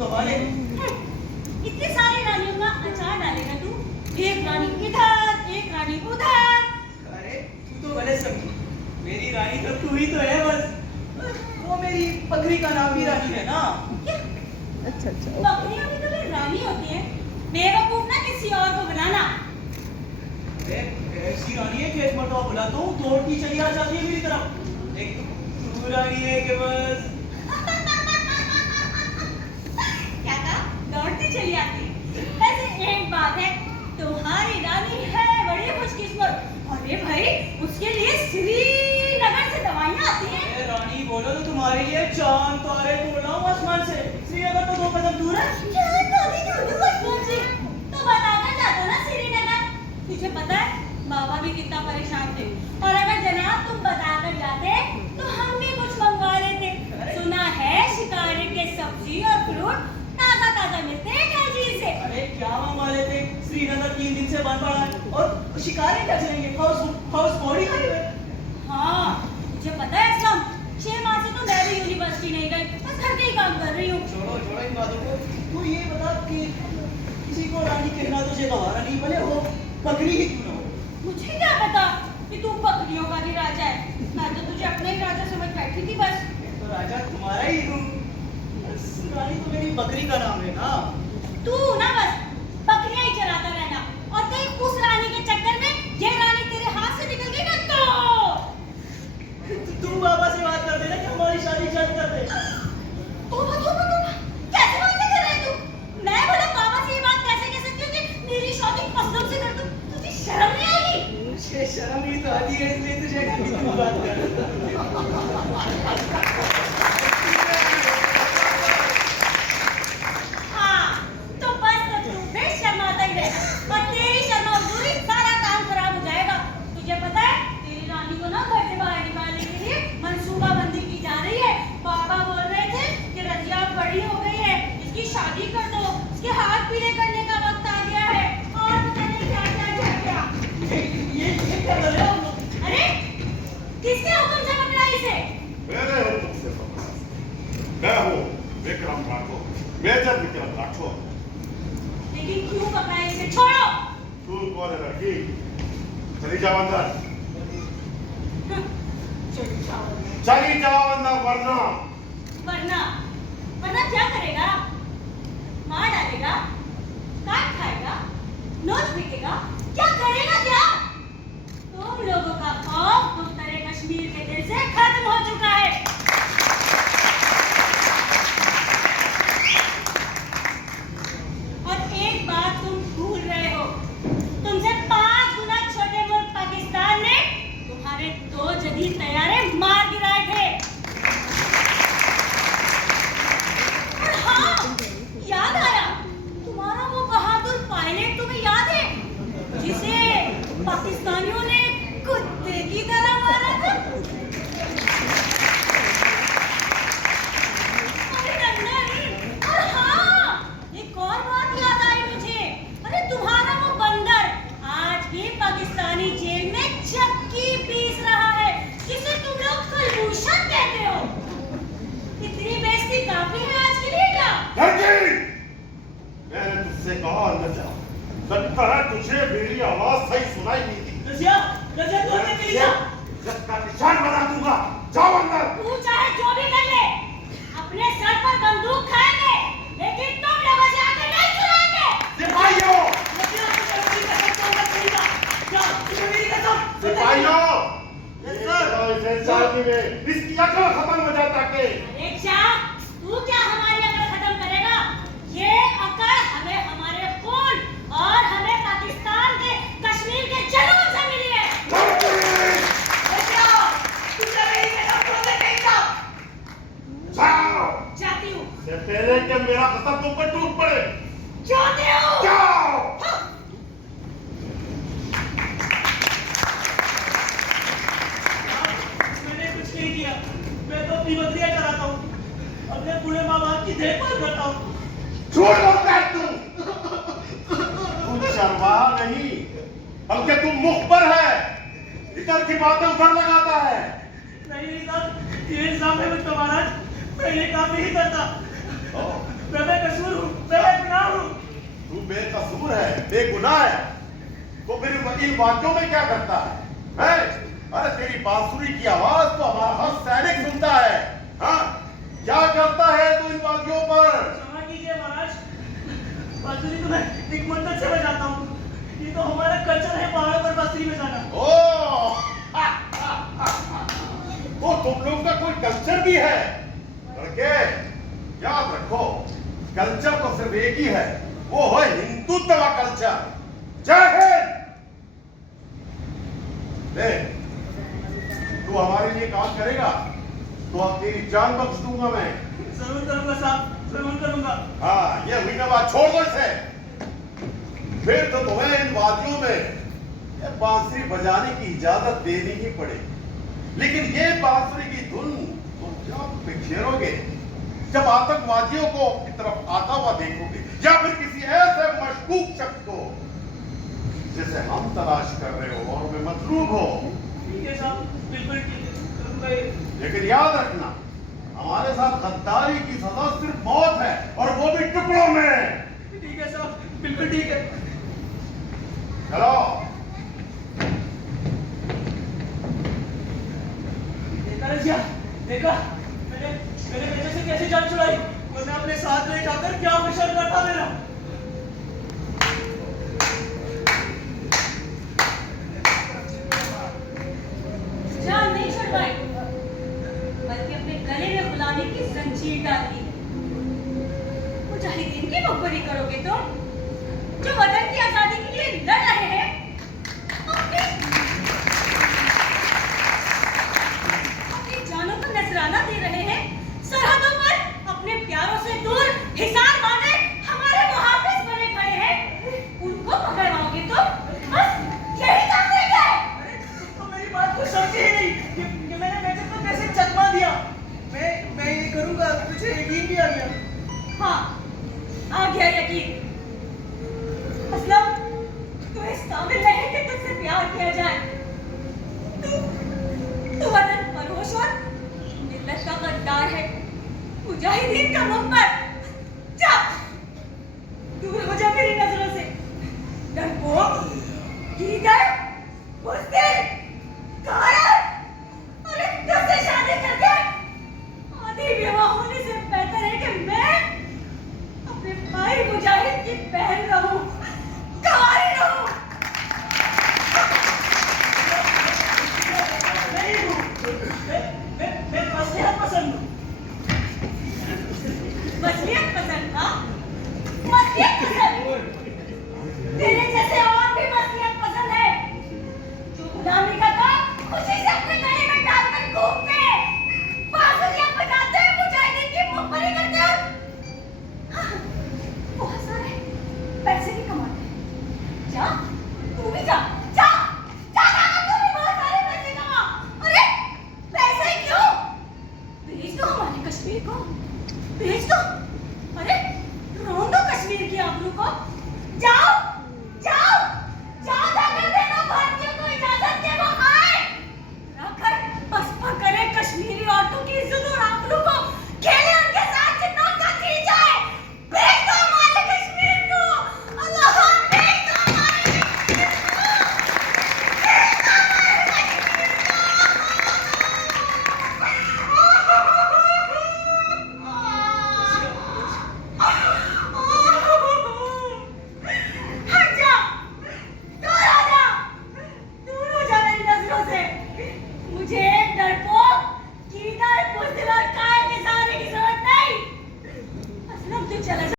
तुम्हारे इतनी सारी रानियों का अचार डालेगा तू? एक रानी इधर, एक रानी उधर। अरे तू तो गलत समझी, मेरी रानी तो तू ही तो है बस। वो मेरी बकरी का नाम भी रानी है ना। क्या? अच्छा बकरियां भी कभी रानी होती है? बेवकूफ ना किसी और को बनाना। ऐसी रानी है कि एक मरतबा बुलाता हूँ दौड़ की चली आ जाती है मेरी तरफ। एक तू रानी है कि बस। क्या कहा? दौड़ती चली आती है। वैसे एक बात है, तुम्हारी रानी है बड़ी खुशकिस्मत। अरे भाई, उसके लिए श्रीनगर से दवाइयाँ आती हैं। अरे रानी बोलो तो तुम्हारे लिए चांद तारे तोड़ लाऊं आसमान से। श्रीनगर तो 2 कदम दूर है। चांद तारे तोड़ूं आसमान से? तो बताकर जाता ना श्रीनगर। तुझे पता है बाबा भी कितना परेशान थे, और अगर जनाब तुम बताकर जाते तो हम भी कुछ मंगवा लेते। सुना है शिकारी के सब्जी और फ्रूट ताजा ताजा मिलते हैं खजीर से। अरे क्या मंगवा लेते, श्रीनगर 3 दिन से बंद पड़ा है और शिकारी क्या चलेंगे, हाउस बोट ही खाली हुए। हाँ, मुझे पता है असलम, 6 माह से तो मैं भी यूनिवर्सिटी नहीं गई, बस घर के ही काम कर रही हूँ। छोड़ो इन बातों को। तू ये बता कि किसी को रानी कहना तुझे गवारा नहीं, भले वो बकरी ही क्यों ना हो। मुझे क्या पता कि तू बकरियों का भी राजा है। मैं तो तुझे अपना ही राजा समझ बैठी थी बस। तो राजा तुम्हारा ही हूँ। रानी तो मेरी बकरी का नाम है ना। तू ना बस बकरियां ही चराता रहना, और कहीं उस रानी के चक्कर में ये रानी तेरे हाथ से निकल गई ना तो। तू बाबा से बात कर देना कि हमारी शादी जल्द कर दे। तोबा, कैसे बातें कर रहे तू? मैं बोला बाबा से ये बात कैसे कह सकती हूँ कि मेरी शादी कसम से कर दूं? तुझे शर्म नहीं आएगी? मुझे शर्म ही तो आती है, इसलिए तुझे कभी तू बात कर। हाँ, तो बस तू भी शर्माता ही रह, और तेरी शर्माउरी सारा काम खराब हो जाएगा। तुझे पता है तेरी रानी को ना घर से बाहर निकालने के लिए मंसूबाबंदी की जा रही है। पापा बोल रहे थे कि रजिया बड़ी हो गई है, इसकी शादी कर दो, इसके हाथ पीले करने का वक्त आ गया है, और पता नहीं क्या क्या क्या। ये क्या कर रहे हो आप लोग? अरे किसके हुक्म से पकड़ा इसे? मेरे हुक्म से पकड़ा। मैं हूँ विक्रम राठौर, मेजर विक्रम राठौर। लेकिन क्यों पकड़ा इसे? छोड़ो। तू कौन है लड़की? चली जाओ अंदर, चली जाओ अंदर, वरना वरना वरना क्या करेगा? मार डालेगा, काट खाएगा, नोच फेंकेगा, क्या करेगा क्या? तुम लोगों का खौफ मुख्तारे कश्मीर के दिल से खत्म हो चुका है। और एक बात तुम भूल रहे हो, तुमसे 5 गुना छोटे मुल्क पाकिस्तान ने तुम्हारे 2 जदीद तैयारे मार गिराए थे। और हाँ, याद आया, तुम्हारा वो बहादुर पायलट तुम्हें याद है जिसे पाकिस्तानियों ने कुत्ते की तरह मारा था? अरे नंदन, और हाँ, एक और बात याद आई मुझे। अरे तुम्हारा वो बंदर आज भी पाकिस्तानी जेल में चक्की पीस रहा है, जिसे तुम लोग कलभूषण कहते हो। इतनी बेइज्जती काफी है आज के लिए क्या? लड़की, मैंने तुझसे कहा न जा। लगता है तुझे मेरी आवाज सही सुनाई नहीं दी। रजिया तू हमें मिल जा। इसका निशान बना दूंगा, जाओ अंदर। तू चाहे जो भी कर ले, अपने सर पर बंदूक खाएंगे, लेकिन तुम लोगों से आगे नहीं चुराएंगे। सिपाहियों, रजिया तुझे मेरी कसम मत मिलेगा। क्या तुझे मेरी कसम? सिपाहियों, यस सर। इसे चांदी में इसकी अकल खत्म हो जाता के। अरे शाह, तू क्या हमारी अकल खत्म करेगा? ये अकल हमें हमारे खून और हमें पाकिस्तान के कश्मीर के जनून से मिली है। रजिया तुझे मेरी कसम तोड़ दे कहीं का। जाओ, जाती हूँ। से पहले कि मेरा कसम तुम पर टूट पड़े। जाती हूँ। जाओ। मैंने कुछ नहीं किया, मैं तो अपनी बकरियां चराता हूँ, अपने बूढ़े माँ बाप की देखभाल करता हूँ। छोड़ दो तू। तुम शर्मा नहीं, बल्कि तुम मुखबर है। इधर की बातें उधर लगाता है। नहीं साहब, ये इल्जाम है मुझ पर महाराज। मैं ये काम नहीं करता। मैं गुनाह है तो फिर इन वाद्यों में क्या करता है? हैं? अरे तेरी बांसुरी की आवाज तो हमारा हर सैनिक सुनता है। हाँ, क्या करता है तू इन वाद्यों पर? क्षमा कीजिए महाराज, बांसुरी तो मैं एक मंत्र से बजाता हूँ। ये तो हमारा कल्चर है पहाड़ों पर बांसुरी बजाना। ओह, तो तुम लोग का कोई कल्चर भी है? लड़के याद रखो, कल्चर तो सिर्फ एक ही है, वो है हिंदुत्व का कल्चर। जय हिंद। देख, तू हमारे लिए काम करेगा तो अब तेरी जान बख्श दूंगा मैं। जरूर करूंगा साहब, जरूर करूंगा। हाँ, ये हुई ना बात, छोड़ दो इसे। फिर तो तुम्हें इन वादियों में ये बांसुरी बजाने की इजाजत देनी ही पड़ेगी। लेकिन ये बांसुरी की धुन तुम जब बिखेरोगे, जब आतंकवादियों को की तरफ आता हुआ देखोगे, या फिर किसी ऐसे मशकूक शख्स को जिसे हम तलाश कर रहे हो और में मतलूब हो। ठीक है साहब, बिल्कुल ठीक है, करूंगा ये। लेकिन याद रखना, हमारे साथ गद्दारी की सजा सिर्फ मौत है, और वो भी टुकड़ों में। ठीक है साहब, बिल्कुल ठीक है। चलो। देखा रजिया, देखा मैंने मेरे बेटे से कैसे जान छुड़ाई, और मैं अपने साथ ले जाकर क्या मिशन करता मेरा। जान नहीं छुड़वाई, बल्कि अपने गले में बुलाने की जंजीर डाली। मुजाहिदीन की मुखबरी करोगे तुम, जो वतन की आजादी के लिए लड़ रहे हैं। अपनी जानों को नजराना दे रहे हैं। सरहदों पर अपने प्यारों से दूर हिसार बांधे हमारे मुहाफिज बने खड़े हैं। उनको पकड़वाओगे तुम? बस यही काम रह गया है। अरे तुम तो मेरी बात को समझे ही नहीं कि मैंने बेटे को कैसे चकमा दिया। मैं ये करूंगा, तुझे यकीन भी आ गया। हाँ, आ गया यकीन। असलम, तू इस काबिल नहीं कि तुझसे प्यार किया जाए। तू वतन फरोश और मिल्लत का गद्दार है, मुजाहिदीन का मुखबर। जा, दूर हो जा मेरी नजरों से। डरपोक, कीदर, बुज़दिल, कायर। अरे तुझसे शादी करके आधी बेवा होने से बेहतर है कि मैं अपने भाई मुजाहिद की बहन रहूं, गवारी रहूं। नहीं हूँ, मैं मसलिहत पसंद हूँ। मसलियत पसंद था, मसलियत पसंद